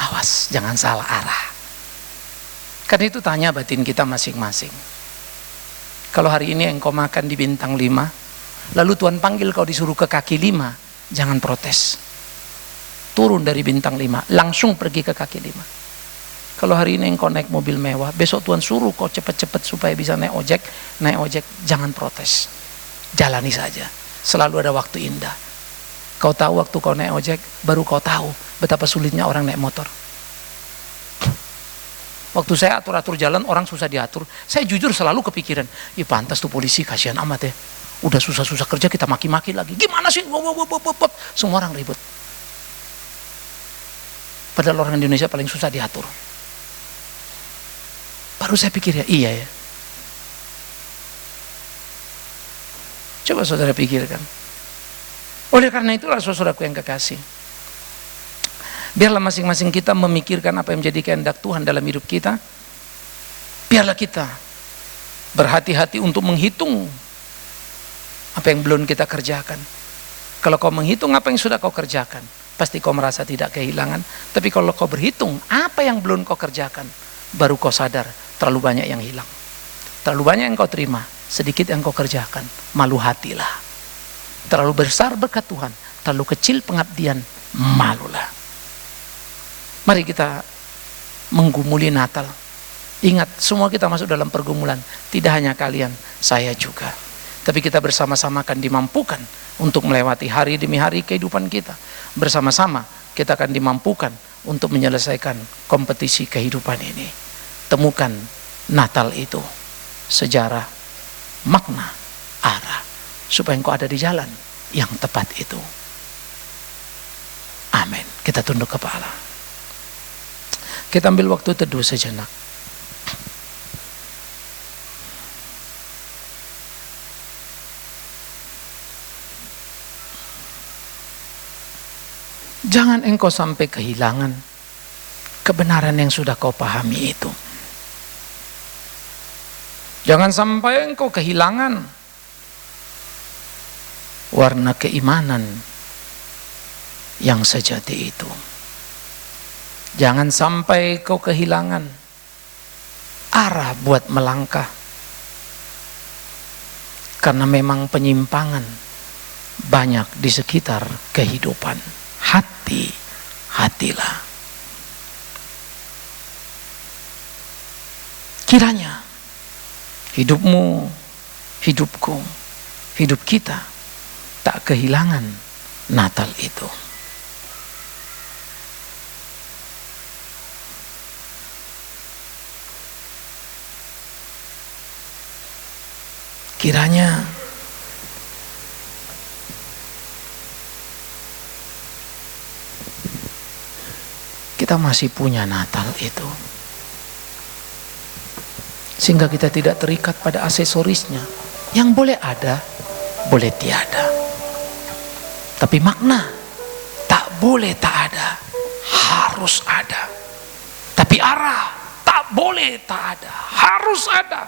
Awas, jangan salah arah. Karena itu tanya batin kita masing-masing. Kalau hari ini engkau makan di bintang 5, lalu Tuhan panggil kau disuruh ke kaki 5, jangan protes. Turun dari bintang 5, langsung pergi ke kaki 5. Kalau hari ini engkau naik mobil mewah, besok Tuhan suruh kau cepat-cepat supaya bisa naik ojek, jangan protes. Jalani saja. Selalu ada waktu indah. Kau tahu waktu kau naik ojek, baru kau tahu betapa sulitnya orang naik motor. Waktu saya atur-atur jalan, orang susah diatur. Saya jujur selalu kepikiran, ya pantas tuh polisi, kasihan amat ya. Udah susah-susah kerja kita maki-maki lagi. Gimana sih? Semua orang ribut. Padahal orang Indonesia paling susah diatur. Baru saya pikir iya ya. Coba saudara pikirkan. Oleh karena itulah saudaraku yang kekasih, biarlah masing-masing kita memikirkan apa yang menjadi kehendak Tuhan dalam hidup kita. Biarlah kita berhati-hati untuk menghitung apa yang belum kita kerjakan. Kalau kau menghitung apa yang sudah kau kerjakan, pasti kau merasa tidak kehilangan. Tapi kalau kau berhitung apa yang belum kau kerjakan, baru kau sadar terlalu banyak yang hilang. Terlalu banyak yang kau terima, sedikit yang kau kerjakan, malu hatilah. Terlalu besar berkat Tuhan, terlalu kecil pengabdian, malulah. Mari kita menggumuli Natal. Ingat, semua kita masuk dalam pergumulan. Tidak hanya kalian, saya juga. Tapi kita bersama-sama akan dimampukan untuk melewati hari demi hari kehidupan kita. Bersama-sama kita akan dimampukan untuk menyelesaikan kompetisi kehidupan ini. Temukan Natal itu, sejarah, makna, arah, supaya engkau ada di jalan yang tepat itu. Amin. Kita tunduk kepala. Kita ambil waktu teduh sejenak. Jangan engkau sampai kehilangan kebenaran yang sudah kau pahami itu. Jangan sampai engkau kehilangan warna keimanan yang sejati itu. Jangan sampai kau kehilangan arah buat melangkah. Karena memang penyimpangan banyak di sekitar kehidupan. Hati-hatilah. Kiranya hidupmu, hidupku, hidup kita tak kehilangan Natal itu. Kiranya kita masih punya Natal itu, sehingga kita tidak terikat pada aksesorisnya yang boleh ada, boleh tiada. Tapi makna tak boleh tak ada, harus ada. Tapi arah tak boleh tak ada, harus ada.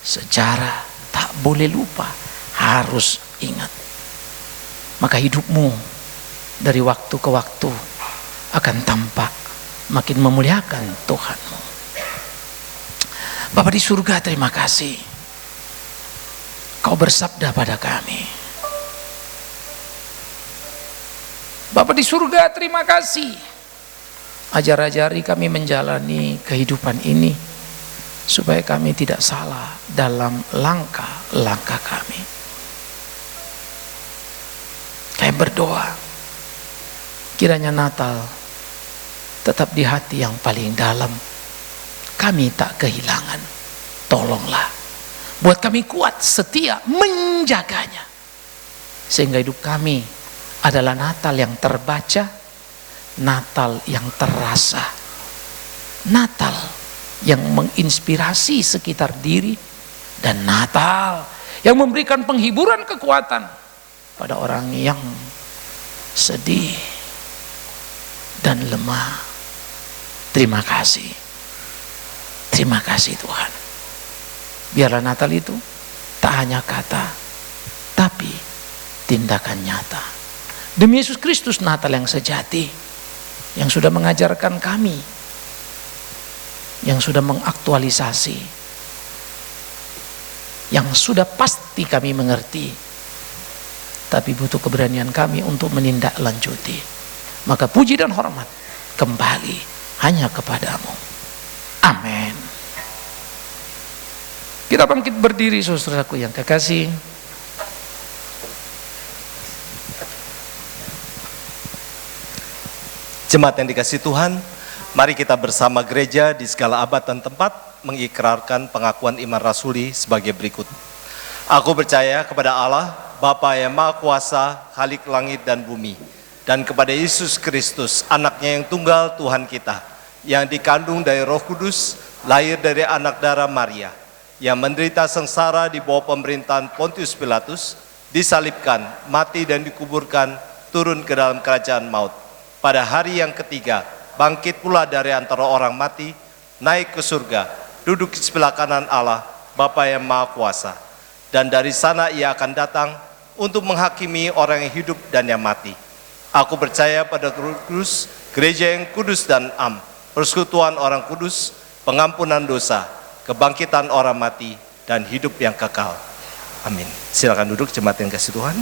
Sejarah tak boleh lupa, harus ingat. Maka hidupmu dari waktu ke waktu akan tampak makin memuliakan Tuhanmu. Bapa di surga, terima kasih. Kau bersabda pada kami. Bapa di surga, terima kasih. Ajar-ajari kami menjalani kehidupan ini, supaya kami tidak salah dalam langkah-langkah kami. Kami berdoa, kiranya Natal tetap di hati yang paling dalam. Kami tak kehilangan. Tolonglah, buat kami kuat, setia menjaganya, sehingga hidup kami adalah Natal yang terbaca, Natal yang terasa, Natal yang menginspirasi sekitar diri, dan Natal yang memberikan penghiburan kekuatan pada orang yang sedih dan lemah. Terima kasih. Terima kasih Tuhan. Biarlah Natal itu tak hanya kata, tapi tindakan nyata. Demi Yesus Kristus, Natal yang sejati, yang sudah mengajarkan kami, yang sudah mengaktualisasi, yang sudah pasti kami mengerti, tapi butuh keberanian kami untuk menindaklanjuti. Maka puji dan hormat kembali hanya kepadamu. Amin. Kita bangkit berdiri, saudaraku yang kekasih. Jemaat yang dikasihi Tuhan, mari kita bersama gereja di segala abad dan tempat mengikrarkan pengakuan iman rasuli sebagai berikut. Aku percaya kepada Allah, Bapa yang Maha Kuasa, Khalik langit dan bumi, dan kepada Yesus Kristus, anaknya yang tunggal Tuhan kita, yang dikandung dari Roh Kudus, lahir dari anak darah Maria, yang menderita sengsara di bawah pemerintahan Pontius Pilatus, disalibkan, mati dan dikuburkan, turun ke dalam kerajaan maut. Pada hari yang ketiga, bangkit pula dari antara orang mati, naik ke surga, duduk di sebelah kanan Allah, Bapa yang Maha Kuasa. Dan dari sana ia akan datang untuk menghakimi orang yang hidup dan yang mati. Aku percaya pada Kristus, gereja yang kudus dan am, persekutuan orang kudus, pengampunan dosa, kebangkitan orang mati, dan hidup yang kekal. Amin. Silakan duduk jemaat yang kasih Tuhan.